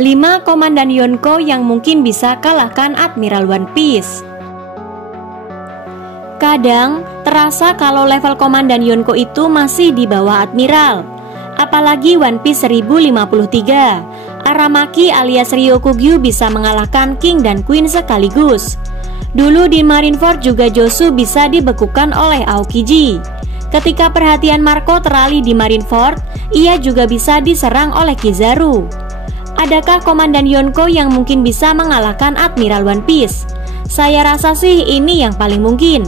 5 Komandan Yonko yang mungkin bisa kalahkan Admiral One Piece. Kadang terasa kalau level Komandan Yonko itu masih di bawah Admiral. Apalagi One Piece 1053, Aramaki alias Ryokugyu bisa mengalahkan King dan Queen sekaligus. Dulu di Marineford juga Josu bisa dibekukan oleh Aokiji. Ketika perhatian Marco teralih di Marineford, ia juga bisa diserang oleh Kizaru. Adakah Komandan Yonko yang mungkin bisa mengalahkan Admiral One Piece? Saya rasa sih ini yang paling mungkin.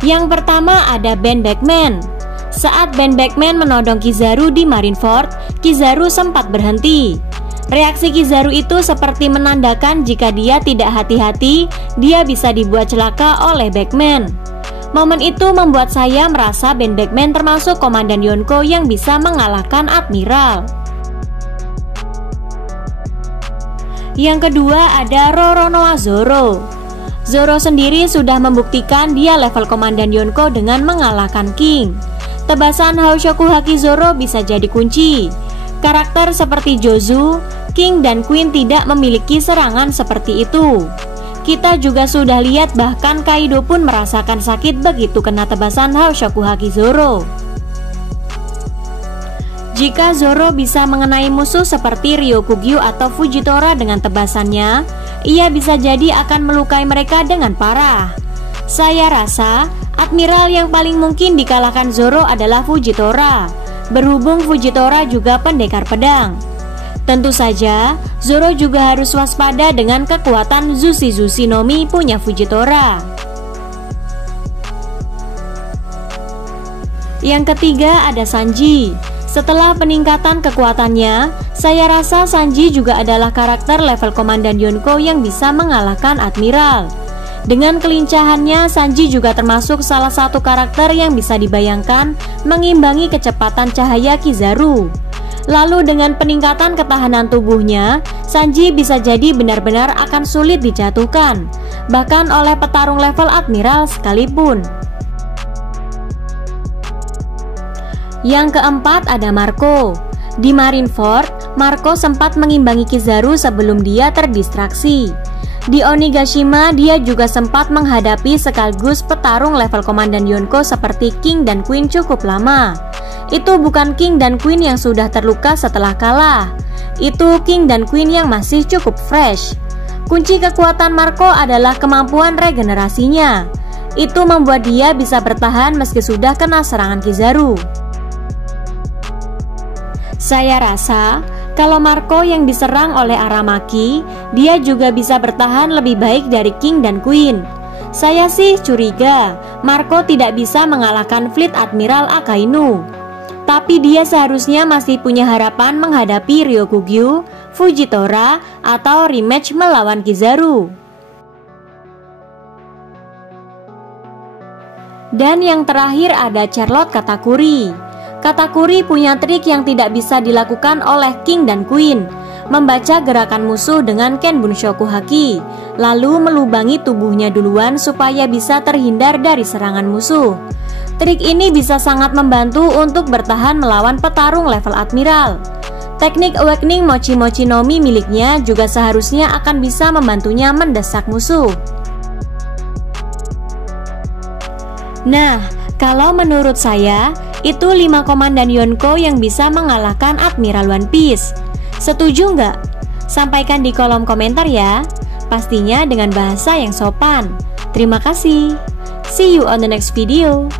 Yang pertama ada Ben Beckman. Saat Ben Beckman menodong Kizaru di Marineford, Kizaru sempat berhenti. Reaksi Kizaru itu seperti menandakan jika dia tidak hati-hati, dia bisa dibuat celaka oleh Beckman. Momen itu membuat saya merasa Ben Beckman termasuk Komandan Yonko yang bisa mengalahkan Admiral. Yang kedua ada Roronoa Zoro. Zoro sendiri sudah membuktikan dia level Komandan Yonko dengan mengalahkan King. Tebasan Haoshoku Haki Zoro bisa jadi kunci. Karakter seperti Jozu, King dan Queen tidak memiliki serangan seperti itu. Kita juga sudah lihat bahkan Kaido pun merasakan sakit begitu kena tebasan Haoshoku Haki Zoro. Jika Zoro bisa mengenai musuh seperti Ryokugyu atau Fujitora dengan tebasannya, ia bisa jadi akan melukai mereka dengan parah. Saya rasa Admiral yang paling mungkin dikalahkan Zoro adalah Fujitora, berhubung Fujitora juga pendekar pedang. Tentu saja, Zoro juga harus waspada dengan kekuatan Zushi Nomi punya Fujitora. Yang ketiga ada Sanji. Setelah peningkatan kekuatannya, saya rasa Sanji juga adalah karakter level Komandan Yonko yang bisa mengalahkan Admiral. Dengan kelincahannya, Sanji juga termasuk salah satu karakter yang bisa dibayangkan mengimbangi kecepatan cahaya Kizaru. Lalu dengan peningkatan ketahanan tubuhnya, Sanji bisa jadi benar-benar akan sulit dijatuhkan, bahkan oleh petarung level Admiral sekalipun. Yang keempat ada Marco. Di Marineford, Marco sempat mengimbangi Kizaru sebelum dia terdistraksi. Di Onigashima, dia juga sempat menghadapi sekaligus petarung level Komandan Yonko seperti King dan Queen cukup lama. Itu bukan King dan Queen yang sudah terluka setelah kalah. Itu King dan Queen yang masih cukup fresh. Kunci kekuatan Marco adalah kemampuan regenerasinya. Itu membuat dia bisa bertahan meski sudah kena serangan Kizaru. Saya rasa kalau Marco yang diserang oleh Aramaki, dia juga bisa bertahan lebih baik dari King dan Queen. Saya sih curiga Marco tidak bisa mengalahkan fleet Admiral Akainu. Tapi dia seharusnya masih punya harapan menghadapi Ryokugyu, Fujitora, atau rematch melawan Kizaru. Dan yang terakhir ada Charlotte Katakuri. Katakuri punya trik yang tidak bisa dilakukan oleh King dan Queen, membaca gerakan musuh dengan Ken Bunshoku Haki, lalu melubangi tubuhnya duluan supaya bisa terhindar dari serangan musuh. Trik ini bisa sangat membantu untuk bertahan melawan petarung level Admiral. Teknik Awakening Mochi Mochi Nomi miliknya juga seharusnya akan bisa membantunya mendesak musuh. Nah, kalau menurut saya, itu 5 Komandan Yonko yang bisa mengalahkan Admiral One Piece. Setuju nggak? Sampaikan di kolom komentar ya. Pastinya dengan bahasa yang sopan. Terima kasih. See you on the next video.